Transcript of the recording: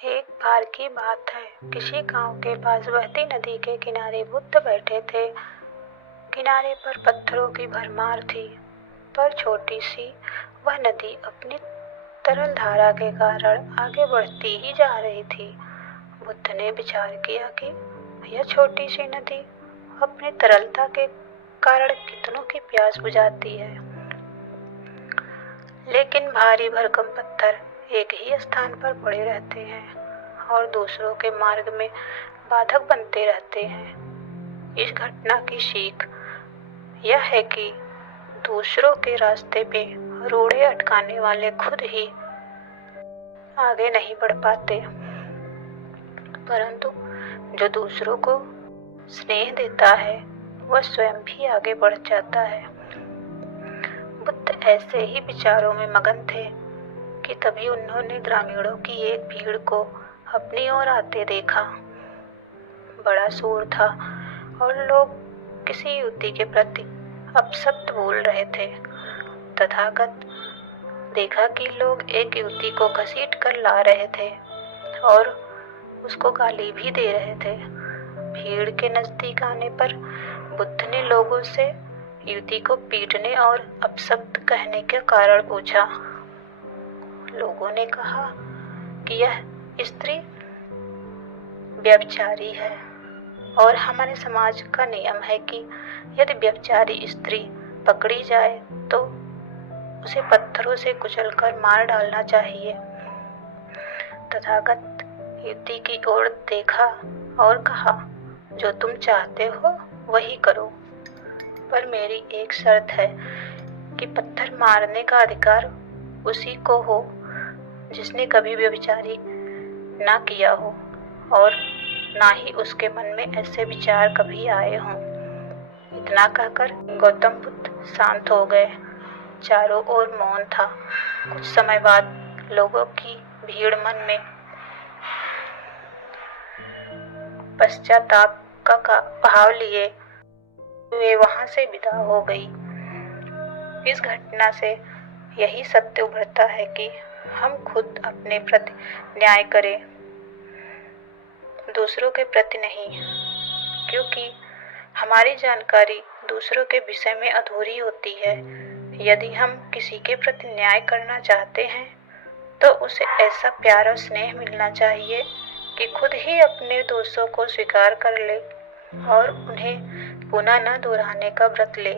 एक बार की बात है, किसी गांव के पास बहती नदी के किनारे बुद्ध बैठे थे। किनारे पर पत्थरों की भरमार थी, पर छोटी सी वह नदी अपनी तरल धारा के कारण आगे बढ़ती ही जा रही थी। बुद्ध ने विचार किया कि यह छोटी सी नदी अपनी तरलता के कारण कितनों की प्यास बुझाती है। लेकिन भारी भरकम पत्थर एक ही स्थान पर पड़े रहते हैं और दूसरों के मार्ग में बाधक बनते रहते हैं। इस घटना की सीख यह है कि दूसरों के रास्ते पे रोड़े अटकाने वाले खुद ही आगे नहीं बढ़ पाते, परंतु जो दूसरों को स्नेह देता है वह स्वयं भी आगे बढ़ जाता है। बुद्ध ऐसे ही विचारों में मगन थे कि तभी उन्होंने ग्रामीणों की एक भीड़ को अपनी ओर आते देखा। बड़ा शोर था और लोग किसी युवती के प्रति अपशब्द बोल रहे थे। तथागत देखा कि लोग एक युवती को घसीट कर ला रहे थे और उसको गाली भी दे रहे थे। भीड़ के नजदीक आने पर बुद्ध ने लोगों से युवती को पीटने और अपशब्द कहने का कारण पूछा। लोगों ने कहा कि यह स्त्री व्यभिचारी है और हमारे समाज का नियम है कि यदि व्यभिचारी स्त्री पकड़ी जाए तो उसे पत्थरों से कुचलकर मार डालना चाहिए। तथागत युवती की ओर देखा और कहा, जो तुम चाहते हो वही करो, पर मेरी एक शर्त है कि पत्थर मारने का अधिकार उसी को हो जिसने कभी व्यभिचारी ना किया हो और ना ही उसके मन में ऐसे विचार कभी आए हों। इतना कहकर गौतम बुद्ध शांत हो गए। चारों ओर मौन था। कुछ समय बाद लोगों की भीड़ मन में पश्चाताप का भाव लिए वे वहां से विदा हो गई। इस घटना से यही सत्य उभरता है कि हम खुद अपने प्रति न्याय करें, दूसरों के प्रति नहीं, क्योंकि हमारी जानकारी दूसरों के विषय में अधूरी होती है। यदि हम किसी के प्रति न्याय करना चाहते हैं तो उसे ऐसा प्यार और स्नेह मिलना चाहिए कि खुद ही अपने दोषों को स्वीकार कर ले और उन्हें पुनः न दोहराने का व्रत ले।